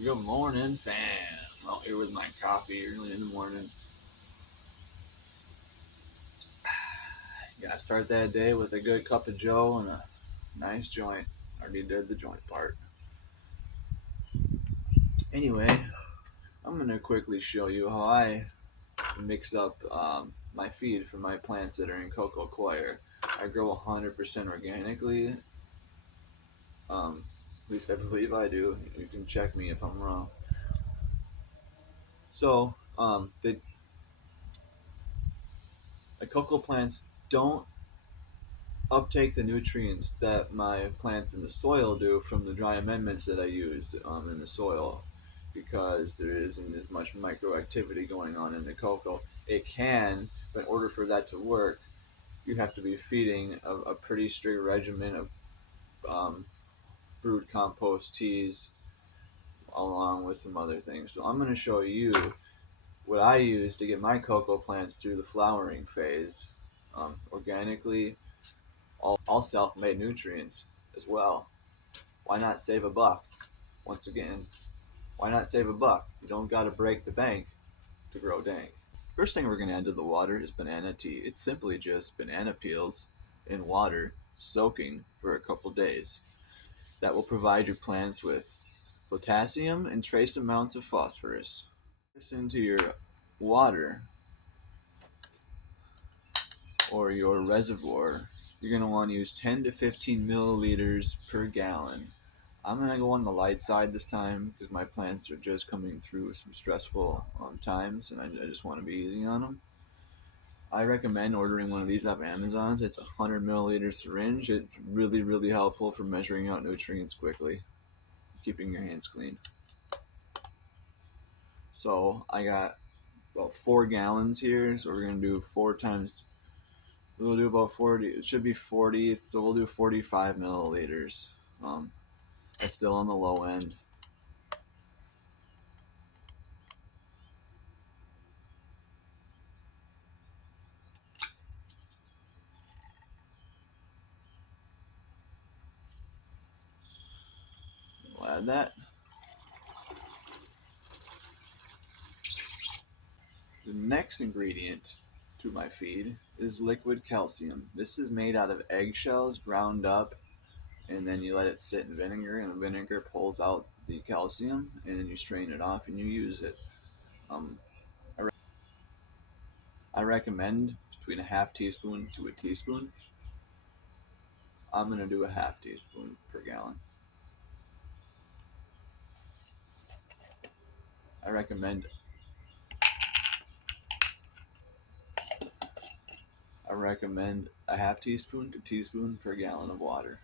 Good morning, fam. Out here with my coffee early in the morning. Gotta start that day with a good cup of Joe and a nice joint. Already did the joint part. Anyway, I'm gonna quickly show you how I mix up my feed for my plants that are in cocoa coir. I grow 100% organically. At least I believe I do. You can check me if I'm wrong. So, the cocoa plants don't uptake the nutrients that my plants in the soil do from the dry amendments that I use in the soil because there isn't as much microactivity going on in the cocoa. It can, but in order for that to work, you have to be feeding a pretty strict regimen of um, brewed compost teas along with some other things. So I'm going to show you what I use to get my cocoa plants through the flowering phase organically, all self-made nutrients as well. Why not save a buck? Once again, why not save a buck? You don't got to break the bank to grow dank. First thing we're going to add to the water is banana tea. It's simply just banana peels in water soaking for a couple days. That will provide your plants with potassium and trace amounts of phosphorus. This into your water or your reservoir. You're going to want to use 10 to 15 milliliters per gallon. I'm going to go on the light side this time because my plants are just coming through some stressful times and I just want to be easy on them. I recommend ordering one of these off Amazon. It's a 100 milliliter syringe. It's really, really helpful for measuring out nutrients quickly, keeping your hands clean. So I got about 4 gallons here. So we're going to do 4 times. We'll do about 40. It should be 40. So we'll do 45 milliliters. That's still on the low end. We'll add that. The next ingredient to my feed is liquid calcium. This is made out of eggshells ground up, and then you let it sit in vinegar, and the vinegar pulls out the calcium, and then you strain it off and you use it. Um, I recommend between a half teaspoon to a teaspoon. I'm gonna do a half teaspoon per gallon. I recommend I recommend a half teaspoon to teaspoon per gallon of water.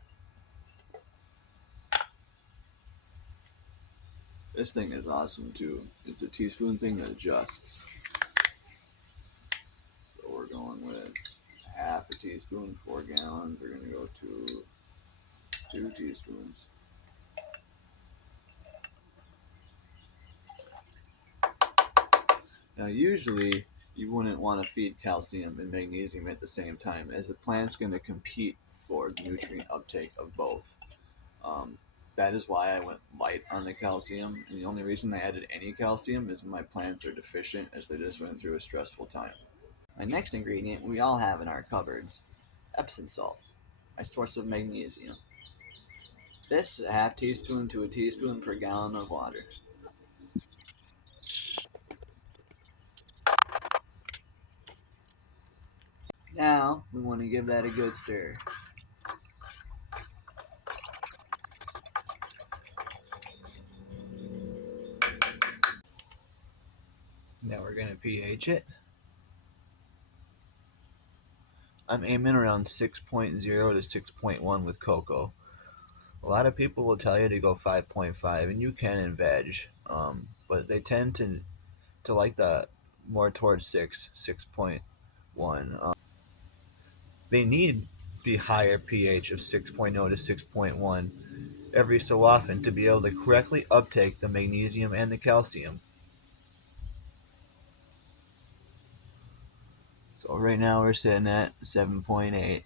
This thing is awesome too. It's a teaspoon thing that adjusts. So we're going with half a teaspoon, 4 gallons. We're gonna go to 2 teaspoons. Now usually you wouldn't want to feed calcium and magnesium at the same time as the plant's going to compete for the nutrient uptake of both. Um, that is why I went light on the calcium, and the only reason I added any calcium is my plants are deficient as they just went through a stressful time. My next ingredient we all have in our cupboards, Epsom salt, my source of magnesium. This a half teaspoon to a teaspoon per gallon of water. Now we want to give that a good stir. Now we're going to pH it. I'm aiming around 6.0 to 6.1 with cocoa. A lot of people will tell you to go 5.5, and you can in veg, but they tend to like the more towards 6.1. They need the higher pH of 6.0 to 6.1 every so often to be able to correctly uptake the magnesium and the calcium. So right now we're sitting at 7.8.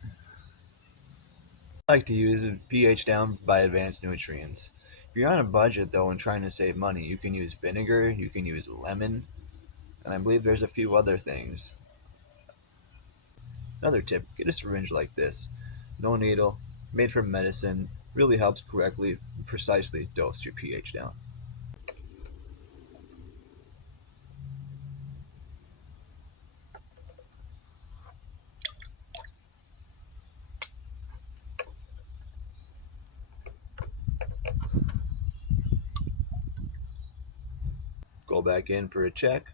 I like to use a pH down by advanced nutrients. you're on a budget though and trying to save money, you can use vinegar, you can use lemon, and I believe there's a few other things. Another tip, get a syringe like this. No needle, made for medicine, really helps correctly, precisely dose your pH down. Go back in for a check.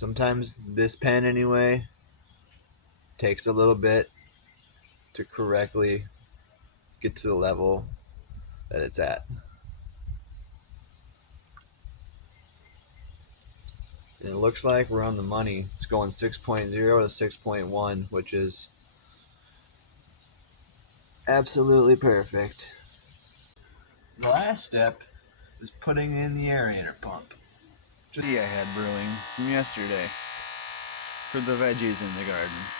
Sometimes this pen, anyway, takes a little bit to correctly get to the level that it's at. And it looks like we're on the money. It's going 6.0 to 6.1, which is absolutely perfect. The last step is putting in the aerator pump. I had brewing from yesterday for the veggies in the garden.